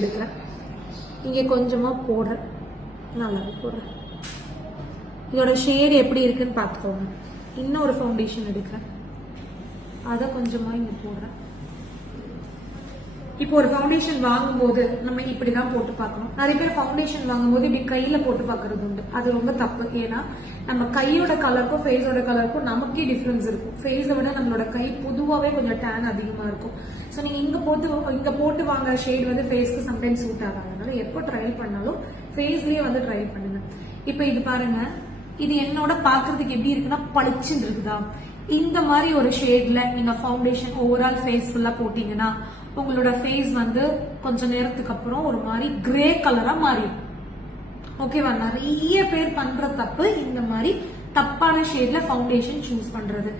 எடுக்கிறேன். இங்கே கொஞ்சமாக போடுறேன், நல்லாவே போடுறேன். இதோட ஷேடு எப்படி இருக்குன்னு பார்த்துக்கோங்க. இன்னொரு ஃபவுண்டேஷன் எடுக்கிறேன், அதை கொஞ்சமாக இங்கே போடுறேன். இப்போ ஒரு ஃபவுண்டேஷன் வாங்கும்போது நம்ம இப்படிதான் போட்டு பார்க்கணும். நிறைய பேர் ஃபவுண்டேஷன் வாங்கும்போது இப்படி கையில போட்டு பார்க்கறது உண்டு. அது ரொம்ப தப்பு. ஏன்னா நம்ம கையோட கலருக்கும் ஃபேஸோட கலருக்கும் நமக்கே டிஃபரன்ஸ் இருக்கும். ஃபேஸை விட நம்மளோட கை பொதுவாகவே கொஞ்சம் டேன் அதிகமா இருக்கும். ஸோ நீங்க இங்க போட்டு வாங்குற ஷேட் வந்து ஃபேஸ்க்கு சம்டைம்ஸ் சூட் ஆகாது. அதனால எப்போ ட்ரையல் பண்ணாலும் ஃபேஸ்லயே வந்து ட்ரையல் பண்ணுங்க. இப்போ இது பாருங்க, இது என்னோட பாக்குறதுக்கு எப்படி இருக்குன்னா பளிச்சுன்னு இருக்குதா? இந்த மாதிரி ஒரு ஷேட்ல நீங்க ஃபவுண்டேஷன் ஓவரால் ஃபேஸ் ஃபுல்லா போட்டீங்கன்னா உங்களோட ஃபேஸ் வந்து கொஞ்ச நேரத்துக்கு அப்புறம் ஒரு மாதிரி கிரே கலரா மாறிடும். ஓகேவா? நிறைய பேர் பண்ற தப்பு இந்த மாதிரி தப்பான ஷேட்ல ஃபவுண்டேஷன் சூஸ் பண்றது.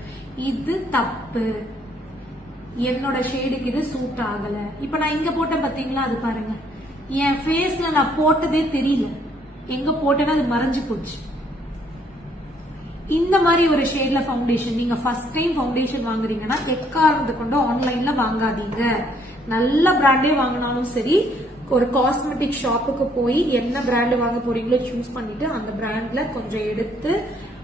இது தப்பு. என்னோட ஷேடுக்கு இது சூட் ஆகல. இப்ப நான் இங்க போட்டேன் பாத்தீங்களா, அது பாருங்க, என் ஃபேஸ்ல நான் போட்டதே தெரியல. எங்க போட்டேன்னா அது மறைஞ்சு போச்சு. இந்த மாதிரி ஒரு ஷேட்ல ஃபவுண்டேஷன் நீங்க ஃபர்ஸ்ட் டைம் ஃபவுண்டேஷன் வாங்குறீங்கன்னா எக்காரணத்தை கொண்டு ஆன்லைன்ல வாங்காதீங்க. நல்ல பிராண்டே வாங்கினாலும் சரி, ஒரு காஸ்மெட்டிக் ஷாப்புக்கு போய் என்ன பிராண்ட் வாங்க போறீங்களோ சூஸ் பண்ணிட்டு அந்த பிராண்ட்ல கொஞ்சம் எடுத்து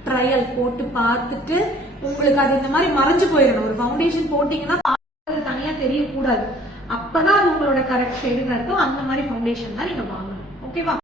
ட்ரையல் போட்டு பார்த்துட்டு உங்களுக்கு அது இந்த மாதிரி மறைஞ்சு போயிடணும். ஒரு ஃபவுண்டேஷன் போட்டீங்கன்னா தனியா தெரியக்கூடாது. அப்பதான் அது உங்களோட கரெக்ட் ஷேடுங்க இருக்கும். அந்த மாதிரி ஃபவுண்டேஷன் தான் நீங்க வாங்கணும். ஓகேவா?